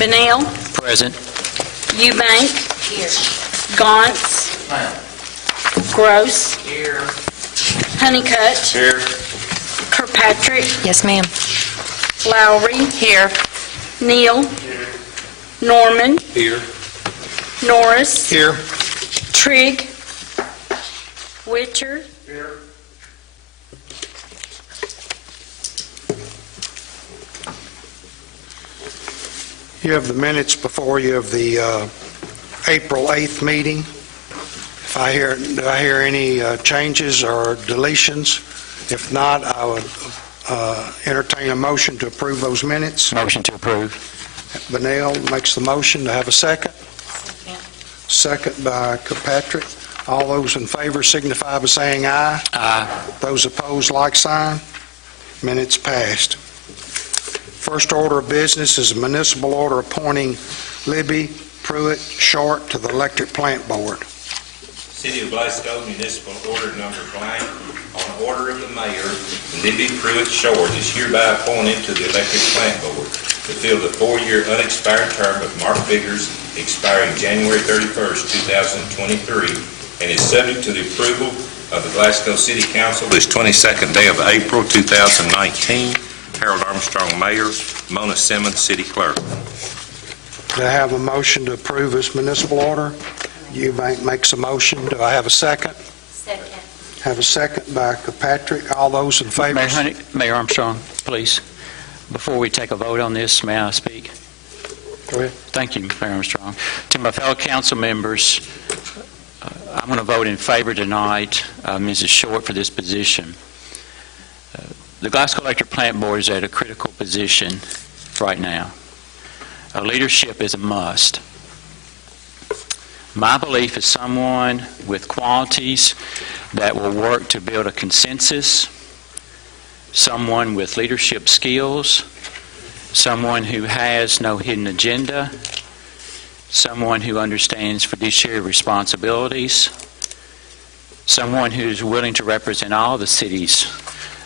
Benel, Present. Eubank, Here. Gauntz, Gross, Here. Honeycutt, Here. Kirkpatrick, Yes, ma'am. Lowry, Here. Neal, Norman, Here. Norris, Here. Trigg, Witcher, Here. You have the minutes before you of the April 8th meeting. Do I hear any changes or deletions? If not, I would entertain a motion to approve those minutes. Motion to approve. Benel makes the motion. To have a second? Second by Kirkpatrick. All those in favor signify by saying aye. Aye. Those opposed, like sign. Minutes passed. First order of business is a municipal order appointing Libby Pruitt Short to the Electric Plant Board. City of Glasgow Municipal Order Number blank, on order of the mayor, Libby Pruitt Short is hereby appointed to the Electric Plant Board to fill the 4-year unexpired term of Mark Biggers expiring January 31st, 2023, and is subject to the approval of the Glasgow City Council this 22nd day of April 2019. Harold Armstrong, Mayor. Mona Simmons, City Clerk. Do I have a motion to approve this municipal order? Eubank makes a motion. Do I have a second? Second. Have a second by Kirkpatrick. All those in favor? Mayor Armstrong, please. Before we take a vote on this, may I speak? Go ahead. Thank you, Mayor Armstrong. To my fellow council members, I'm going to vote in favor tonight, Mrs. Short, for this position. The Glasgow Electric Plant Board is at a critical position right now. Leadership is a must. My belief is someone with qualities that will work to build a consensus, someone with leadership skills, someone who has no hidden agenda, someone who understands fiduciary responsibilities, someone who is willing to represent all the cities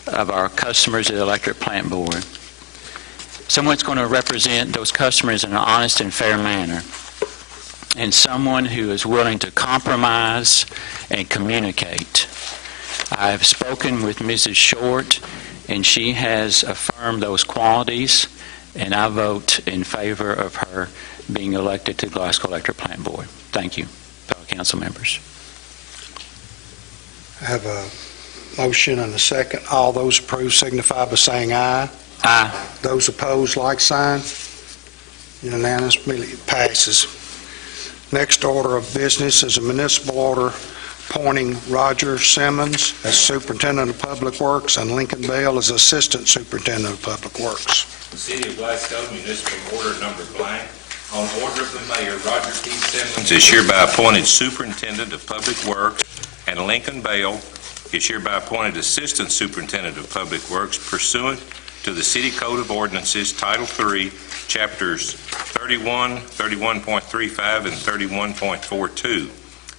of our customers at the Electric Plant Board. Someone's going to represent those customers in an honest and fair manner. And someone who is willing to compromise and communicate. I have spoken with Mrs. Short, and she has affirmed those qualities, and I vote in favor of her being elected to the Glasgow Electric Plant Board. Thank you, fellow council members. I have a motion and a second. All those approved signify by saying aye. Aye. Those opposed, like sign. Unanimously passes. Next order of business is a municipal order appointing Roger Simmons as Superintendent of Public Works and Lincoln Bell as Assistant Superintendent of Public Works. The City of Glasgow Municipal Order Number blank, on order of the mayor, Roger P. Simmons is hereby appointed Superintendent of Public Works, and Lincoln Bell is hereby appointed Assistant Superintendent of Public Works pursuant to the City Code of Ordinances, Title III, Chapters 31, 31.35, and 31.42,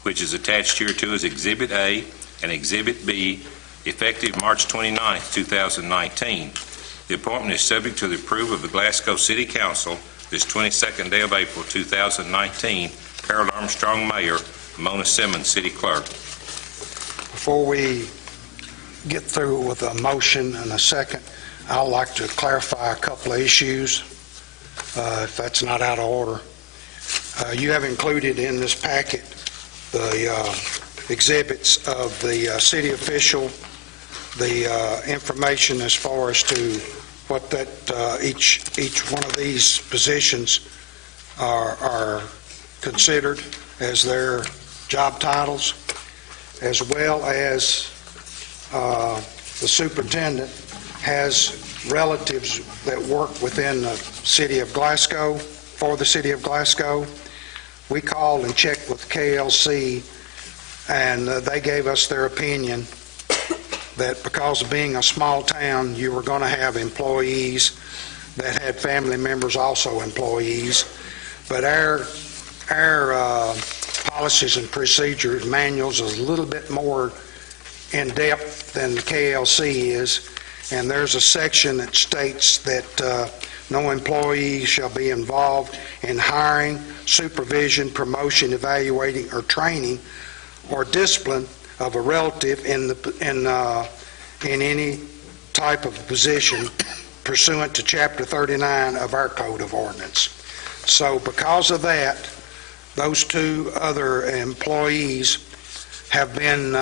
which is attached here to as Exhibit A and Exhibit B, effective March 29, 2019. The appointment is subject to the approval of the Glasgow City Council this 22nd day of April 2019. Harold Armstrong, Mayor. Mona Simmons, City Clerk. Before we get through with a motion and a second, I'd like to clarify a couple of issues, if that's not out of order. You have included in this packet the exhibits of the city official, the information as far as to what that each one of these positions are considered as their job titles, as well as the superintendent has relatives that work within the city of Glasgow, for the city of Glasgow. We called and checked with KLC, and they gave us their opinion that because of being a small town, you were going to have employees that had family members also employees. But our policies and procedures manuals is a little bit more in depth than the KLC is, and there's a section that states that No employee shall be involved in hiring, supervision, promotion, evaluating, or training, or discipline of a relative in any type of position pursuant to Chapter 39 of our Code of Ordinance. So because of that, those two other employees have been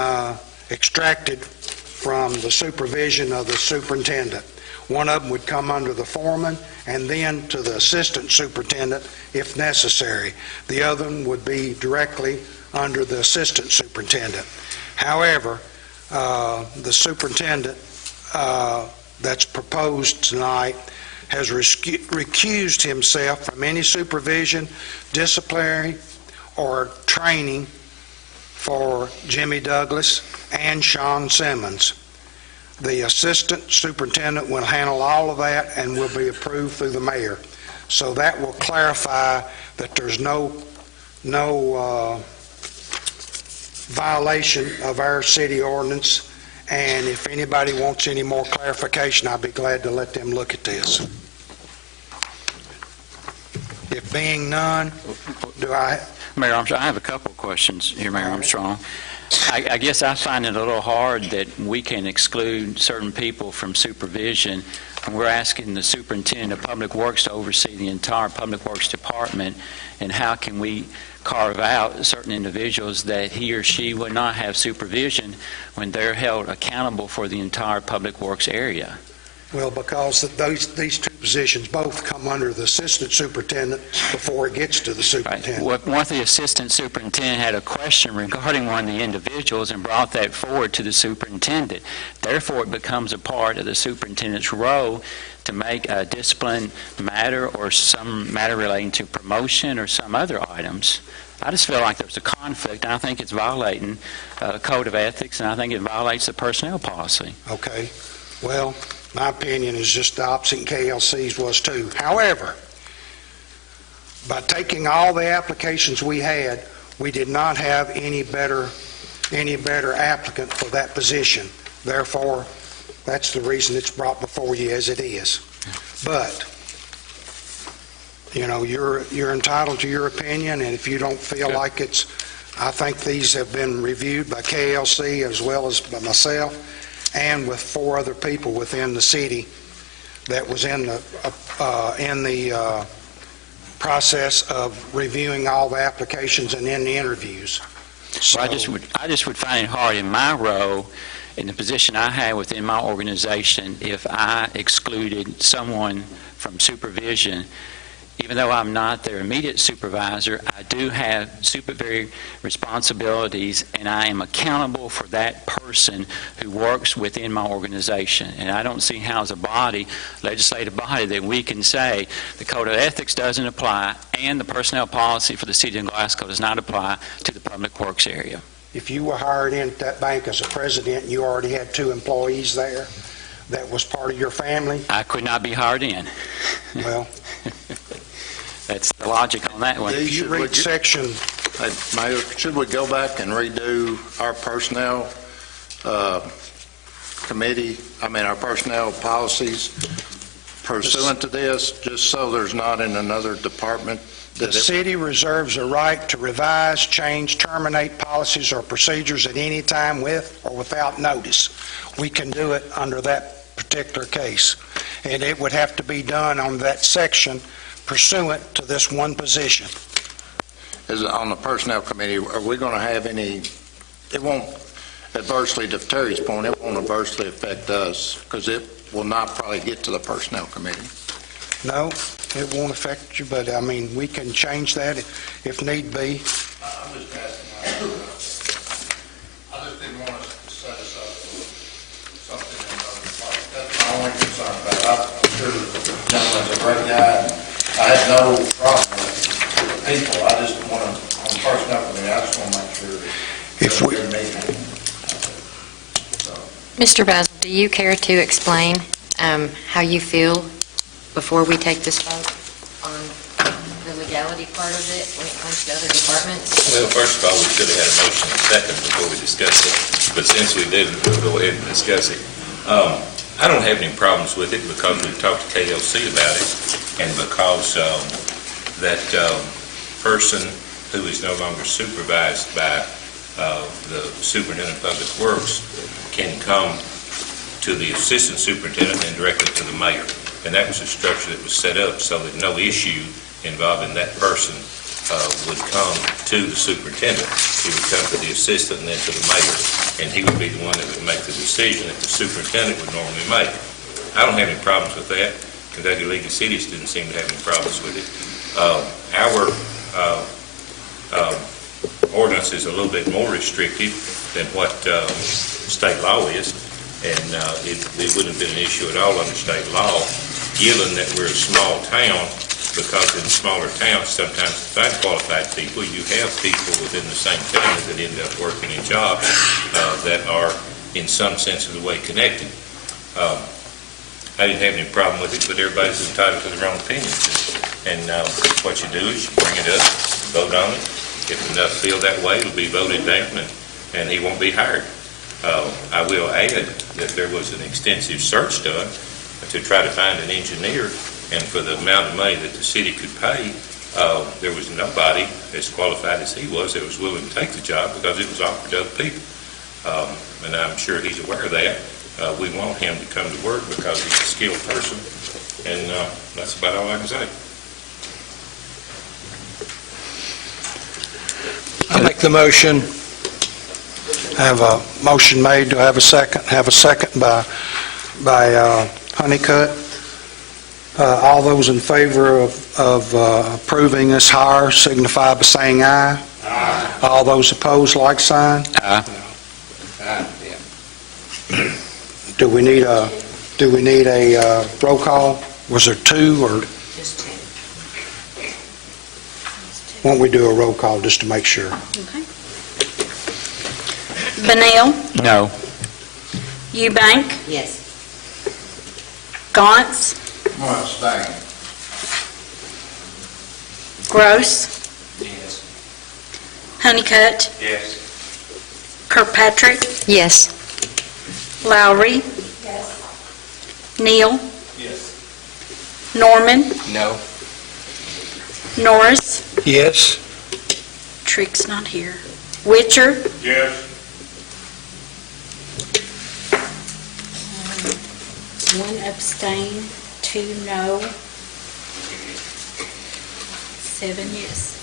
extracted from the supervision of the superintendent. One of them would come under the foreman and then to the assistant superintendent if necessary. The other one would be directly under the assistant superintendent. However, the superintendent that's proposed tonight has recused himself from any supervision, disciplinary, or training for Jimmy Douglas and Sean Simmons. The assistant superintendent will handle all of that and will be approved through the mayor. So that will clarify that there's no violation of our city ordinance, and if anybody wants any more clarification, I'll be glad to let them look at this. If being none, Mayor Armstrong, I have a couple of questions here, Mayor Armstrong. I guess I find it a little hard that we can exclude certain people from supervision, and we're asking the superintendent of Public Works to oversee the entire Public Works Department, and how can we carve out certain individuals that he or she would not have supervision when they're held accountable for the entire Public Works area? well, because these two positions both come under the assistant superintendent before it gets to the superintendent. Right. One of the assistant superintendent had a question regarding one of the individuals and brought that forward to the superintendent. Therefore, it becomes a part of the superintendent's role to make a discipline matter or some matter relating to promotion or some other items. I just feel like there's a conflict, and I think it's violating code of ethics, and I think it violates the personnel policy. Okay. Well, my opinion is just the opposite, and KLC's was too. However, by taking all the applications we had, we did not have any better applicant for that position. Therefore, that's the reason it's brought before you as it is. But, you know, you're entitled to your opinion, and if you don't feel like it's, I think these have been reviewed by KLC as well as by myself and with 4 other people within the city that was in the process of reviewing all the applications and in the interviews. So, I just would find it hard in my role, in the position I had within my organization, if I excluded someone from supervision. Even though I'm not their immediate supervisor, I do have supervisory responsibilities, and I am accountable for that person who works within my organization. And I don't see how, as a body, legislative body, that we can say the code of ethics doesn't apply and the personnel policy for the city of Glasgow does not apply to the public works area. if you were hired in at that bank as a president and you already had 2 employees there that was part of your family, I could not be hired in. well, That's the logic on that one. if you read section, Hey, Mayor, should we go back and redo our personnel our personnel policies pursuant to this, just so there's not in another department? the city reserves a right to revise, change, terminate policies or procedures at any time with or without notice. We can do it under that particular case, and it would have to be done on that section pursuant to this one position. Is it on the personnel committee, are we going to have any, it won't adversely, to Terry's point, it won't adversely affect us, because it will not probably get to the personnel committee. No, it won't affect you, but, I mean, we can change that if need be. I'm just asking, I just didn't want us to set us up for something in another department. That's my only concern about it. I'm sure the gentleman's a great guy, and I have no problem with people. I just want to, on the personnel committee, I just want to make sure If we- they're meeting. Mr. Basil, do you care to explain how you feel before we take this vote on the legality part of it when it comes to other departments? Well, first of all, we should have had a motion and second before we discuss it, but since we didn't, we'll go ahead and discuss it. I don't have any problems with it because we've talked to KLC about it, and because that person who is no longer supervised by the superintendent of public works can come to the assistant superintendent and directly to the mayor. And that was a structure that was set up so that no issue involving that person would come to the superintendent. He would come to the assistant and then to the mayor, and he would be the one that would make the decision that the superintendent would normally make. I don't have any problems with that. Kentucky League of Cities didn't seem to have any problems with it. Our ordinance is a little bit more restrictive than what state law is, and it wouldn't have been an issue at all under state law, given that we're a small town, because in smaller towns, sometimes to find qualified people, you have people within the same family that end up working in jobs that are, in some sense of the way, connected. I didn't have any problem with it, but everybody's entitled to their own opinions. And what you do is you bring it up, vote on it. If enough feel that way, it'll be voted down, and he won't be hired. I will add that there was an extensive search done to try to find an engineer, and for the amount of money that the city could pay, there was nobody as qualified as he was that was willing to take the job because it was offered to other people. And I'm sure he's aware of that. We want him to come to work because he's a skilled person, and that's about all I can say. I make the motion. I have a motion made. Do I have a second? Have a second by Honeycutt. All those in favor of approving this hire signify by saying aye. Aye. All those opposed, like sign. Aye. Do we need a roll call? Was there two, or won't we do a roll call just to make sure? Okay. Benel, No. Eubank, Yes. Gauntz, I'm going to abstain. Gross, Yes. Honeycutt, Yes. Kirkpatrick, Yes. Lowry, Neal, Yes. Norman, No. Norris, Yes. Trick's not here, Witcher, Yes. one abstain, 2 no, 7 yes.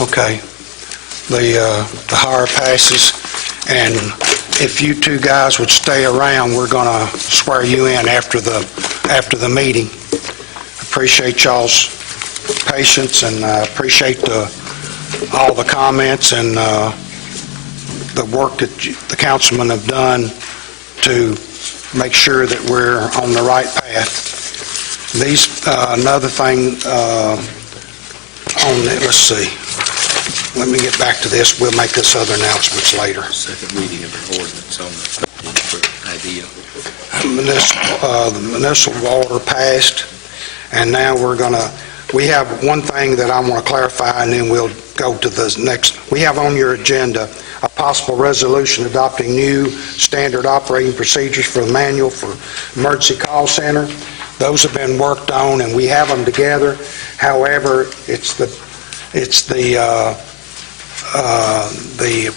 Okay. The hire passes, and if you two guys would stay around, we're going to swear you in after the meeting. Appreciate y'all's patience, and appreciate all the comments and the work that the councilmen have done to make sure that we're on the right path. Another thing on it, let's see. Let me get back to this. We'll make this other announcements later. Second reading of an ordinance on the idea. The municipal order passed, and now we have one thing that I want to clarify, and then we'll go to the next. We have on your agenda a possible resolution adopting new standard operating procedures for the manual for emergency call center. Those have been worked on, and we have them together. However, it's the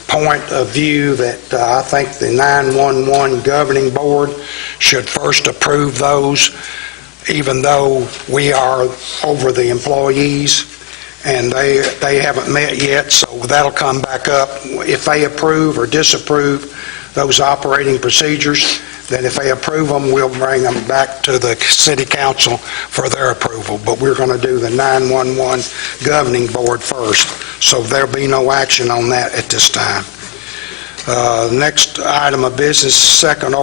point of view that I think the 911 governing board should first approve those, even though we are over the employees, and they haven't met yet, so that'll come back up. If they approve or disapprove those operating procedures, then if they approve them, we'll bring them back to the city council for their approval. But we're going to do the 911 governing board first, so there'll be no action on that at this time. Next item of business, second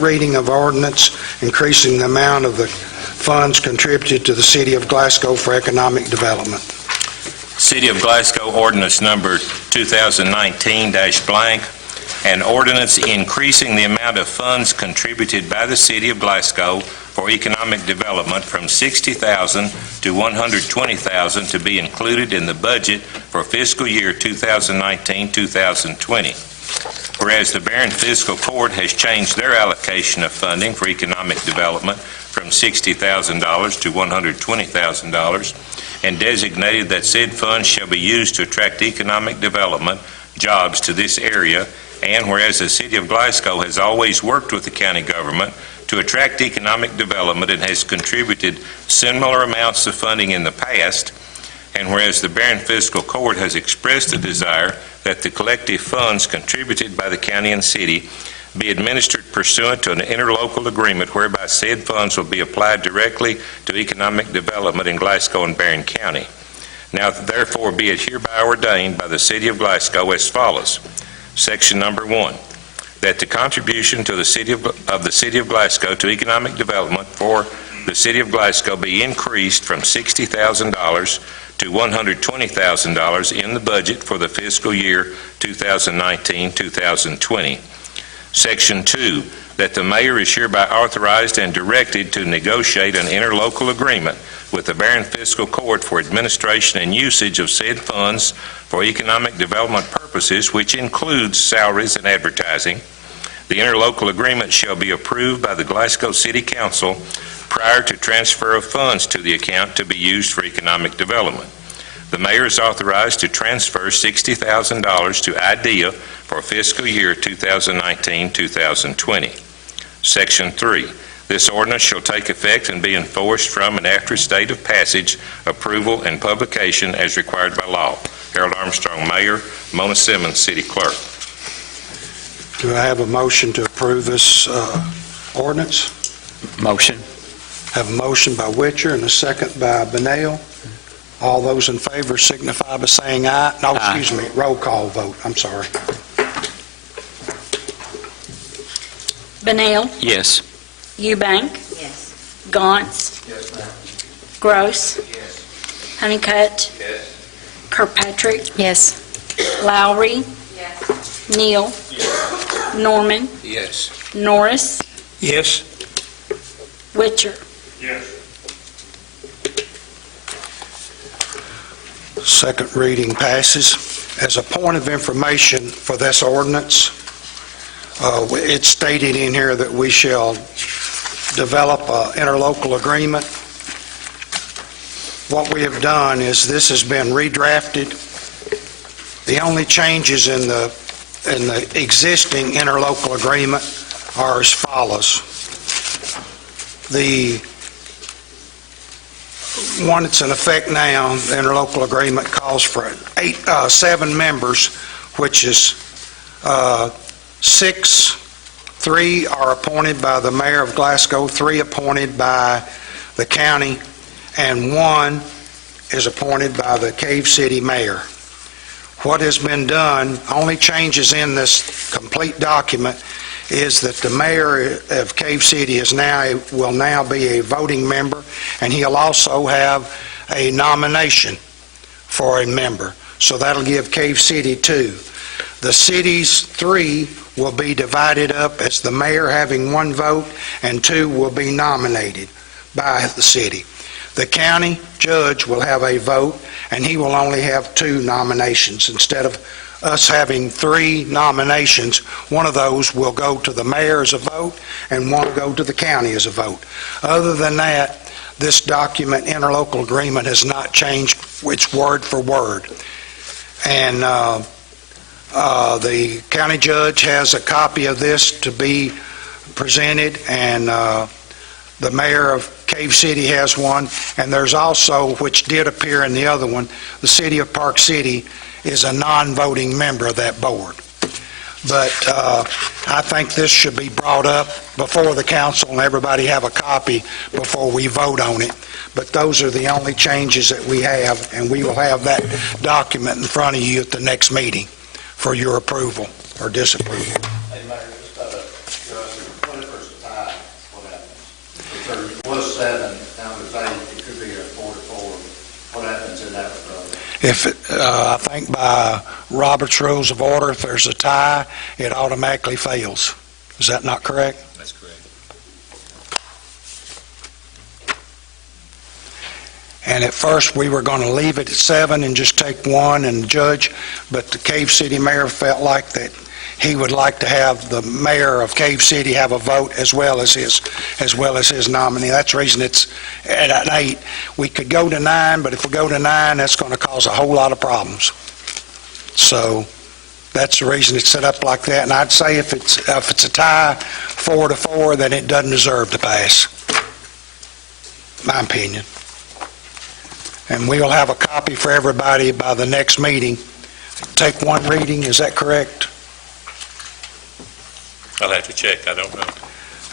reading of ordinance increasing the amount of the funds contributed to the City of Glasgow for economic development. City of Glasgow ordinance number 2019-blank, an ordinance increasing the amount of funds contributed by the City of Glasgow for economic development from $60,000 to $120,000 to be included in the budget for fiscal year 2019-2020. Whereas the Barron Fiscal Court has changed their allocation of funding for economic development from $60,000 to $120,000 and designated that said funds shall be used to attract economic development jobs to this area, and whereas the City of Glasgow has always worked with the county government to attract economic development and has contributed similar amounts of funding in the past, and whereas the Barron Fiscal Court has expressed a desire that the collective funds contributed by the county and city be administered pursuant to an interlocal agreement whereby said funds will be applied directly to economic development in Glasgow and Barron County. Now therefore be it hereby ordained by the City of Glasgow as follows. Section number 1, that the contribution to the City of Glasgow to economic development for the City of Glasgow be increased from $60,000 to $120,000 in the budget for the fiscal year 2019-2020. Section 2, that the mayor is hereby authorized and directed to negotiate an interlocal agreement with the Barron Fiscal Court for administration and usage of said funds for economic development purposes, which includes salaries and advertising. The interlocal agreement shall be approved by the Glasgow City Council prior to transfer of funds to the account to be used for economic development. The mayor is authorized to transfer $60,000 to IDEA for fiscal year 2019-2020. Section 3. This ordinance shall take effect and be enforced from and after its date of passage, approval, and publication as required by law. Harold Armstrong, Mayor. Mona Simmons, City Clerk. Do I have a motion to approve this ordinance? Motion. Have a motion by Witcher and a second by Benel. All those in favor signify by saying aye. No, Aye. excuse me, roll call vote. I'm sorry. Benel, Yes. Eubank, Yes. Gauntz, Yes, ma'am. Gross, Yes. Honeycutt, Yes. Kirkpatrick, Yes. Lowry, Yes. Neal, Norman, Yes. Norris, Yes. Witcher. Yes. Second reading passes. As a point of information for this ordinance, it's stated in here that we shall develop an interlocal agreement. What we have done is this has been redrafted. The only changes in the existing interlocal agreement are as follows. The one that's in effect now, the interlocal agreement calls for 7 members, which is 6, 3 are appointed by the mayor of Glasgow, 3 appointed by the county, and 1 is appointed by the Cave City mayor. What has been done, only changes in this complete document, is that the mayor of Cave City will now be a voting member, and he'll also have a nomination for a member. So that'll give Cave City 2. The cities 3 will be divided up as the mayor having 1 vote, and 2 will be nominated by the city. The county judge will have a vote, and he will only have 2 nominations. Instead of us having 3 nominations, 1 of those will go to the mayor as a vote, and 1 will go to the county as a vote. Other than that, this document, interlocal agreement, has not changed. It's word for word. And the county judge has a copy of this to be presented, and the mayor of Cave City has one, and there's also, which did appear in the other one, the city of Park City is a non-voting member of that board. But I think this should be brought up before the council and everybody have a copy before we vote on it. But those are the only changes that we have, and we will have that document in front of you at the next meeting for your approval or disapproval. Hey, Mayor, just what if there's a tie? What happens? If there was 7, now there's 8, it could be a 4-4. What happens in that regard? If, I think by Robert's Rules of Order, if there's a tie, it automatically fails. Is that not correct? That's correct. And at first, we were going to leave it at 7 and just take 1 and judge, but the Cave City mayor felt like that he would like to have the mayor of Cave City have a vote as well as his nominee. That's the reason it's at 8. We could go to 9, but if we go to 9, that's going to cause a whole lot of problems. So that's the reason it's set up like that. And I'd say if it's a tie, 4-4, then it doesn't deserve to pass. My opinion. And we'll have a copy for everybody by the next meeting. Take one reading, is that correct? I'll have to check, I don't know.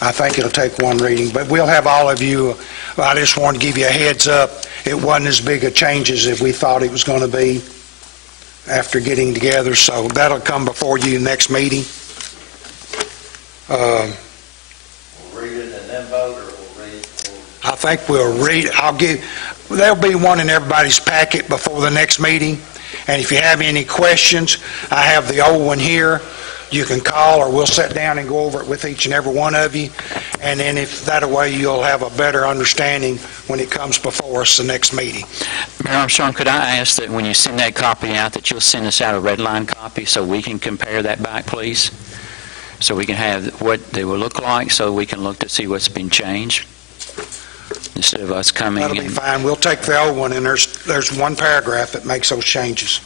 I think it'll take one reading, but we'll have all of you, I just wanted to give you a heads up. It wasn't as big a changes as we thought it was going to be after getting together, so that'll come before you next meeting. We'll read it and then vote, or we'll read it? I think we'll read, there'll be one in everybody's packet before the next meeting, and if you have any questions, I have the old one here. You can call, or we'll sit down and go over it with each and every one of you, and then if that way you'll have a better understanding when it comes before us the next meeting. Mayor Armstrong, could I ask that when you send that copy out, that you'll send us out a red line copy so we can compare that back, please? So we can have what they will look like, so we can look to see what's been changed, instead of us coming in. That'll be fine. We'll take the old one, and there's one paragraph that makes those changes.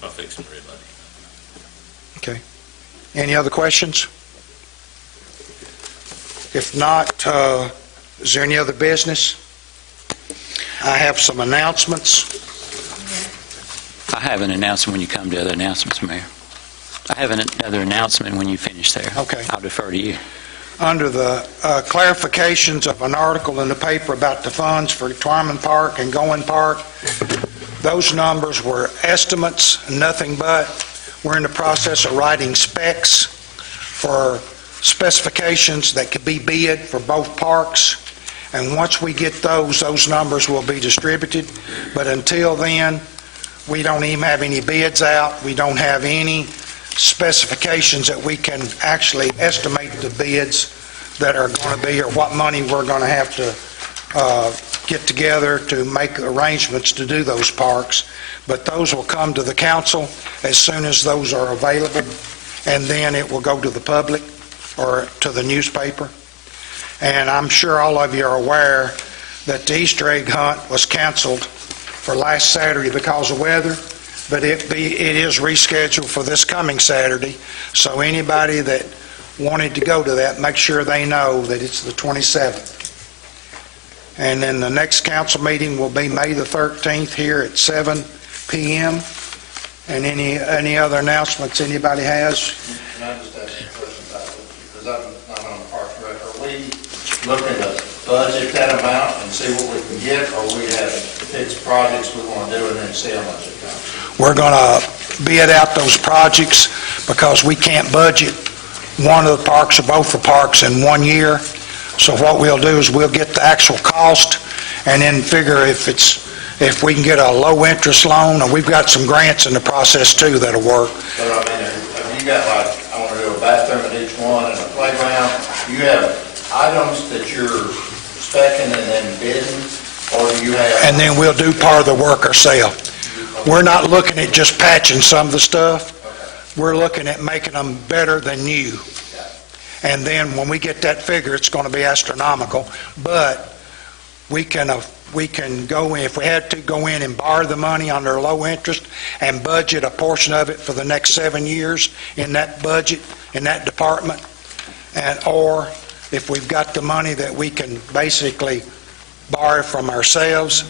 I'll fix them, red light. Any other questions? If not, is there any other business? I have some announcements. I have an announcement when you come to other announcements, Mayor. I have another announcement when you finish there. Okay. I'll defer to you. Under the clarifications of an article in the paper about the funds for Twyman Park and Goen Park, those numbers were estimates, nothing but. We're in the process of writing specs for specifications that could be bid for both parks. And once we get those numbers will be distributed. But until then, we don't even have any bids out. We don't have any specifications that we can actually estimate the bids that are going to be, or what money we're going to have to get together to make arrangements to do those parks. But those will come to the council as soon as those are available, and then it will go to the public or to the newspaper. And I'm sure all of you are aware that the Easter egg hunt was canceled for last Saturday because of weather, but it is rescheduled for this coming Saturday. So anybody that wanted to go to that, make sure they know that it's the 27th. And then the next council meeting will be May the 13th here at 7 p.m. And any other announcements anybody has? Can I just ask a question about it? Because I'm on the Parks and Rec. Are we looking to budget that amount and see what we can get, or we have fixed projects we want to do and then see how much it costs? We're going to bid out those projects because we can't budget one of the parks or both the parks in 1 year. So what we'll do is we'll get the actual cost and then figure if we can get a low-interest loan, and we've got some grants in the process too that'll work. But I mean, have you got, like, I want to do a bathroom at each one and a playground? Do you have items that you're specing and then bidding, or do you have? And then we'll do part of the work ourselves. We're not looking at just patching some of the stuff. We're looking at making them better than new. And then when we get that figure, it's going to be astronomical. But we can go in, if we had to, go in and borrow the money under low interest and budget a portion of it for the next 7 years in that budget, in that department. Or if we've got the money that we can basically borrow from ourselves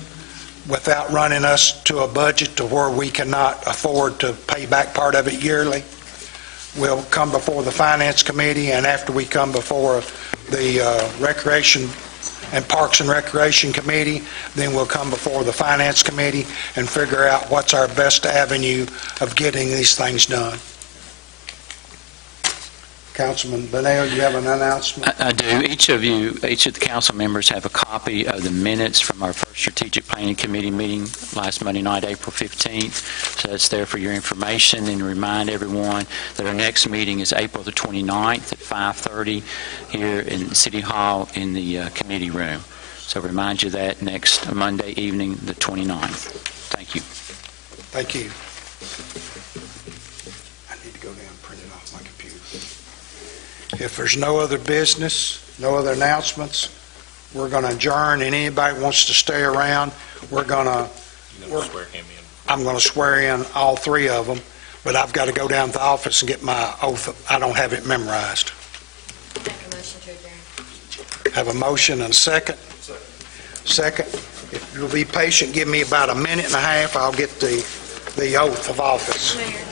without running us to a budget to where we cannot afford to pay back part of it yearly, we'll come before the Finance Committee, and after we come before the Recreation and Parks and Recreation Committee, then we'll come before the Finance Committee and figure out what's our best avenue of getting these things done. Councilman Benel, you have an announcement? I do. Each of the council members have a copy of the minutes from our first Strategic Planning Committee meeting last Monday night, April 15th. So that's there for your information, and remind everyone that our next meeting is April the 29th at 5:30 here in City Hall in the committee room. So remind you that next Monday evening, the 29th. Thank you. Thank you. I need to go If there's no other business, no other announcements, we're going to adjourn, and anybody wants to stay around, we're going to, You gonna swear him in? I'm going to swear in all three of them, but I've got to go down to the office and get my oath. I don't have it memorized. Make a motion to adjourn. Have a motion and a second? Second. If you'll be patient, give me about a minute and a half, I'll get the oath of office. Mayor.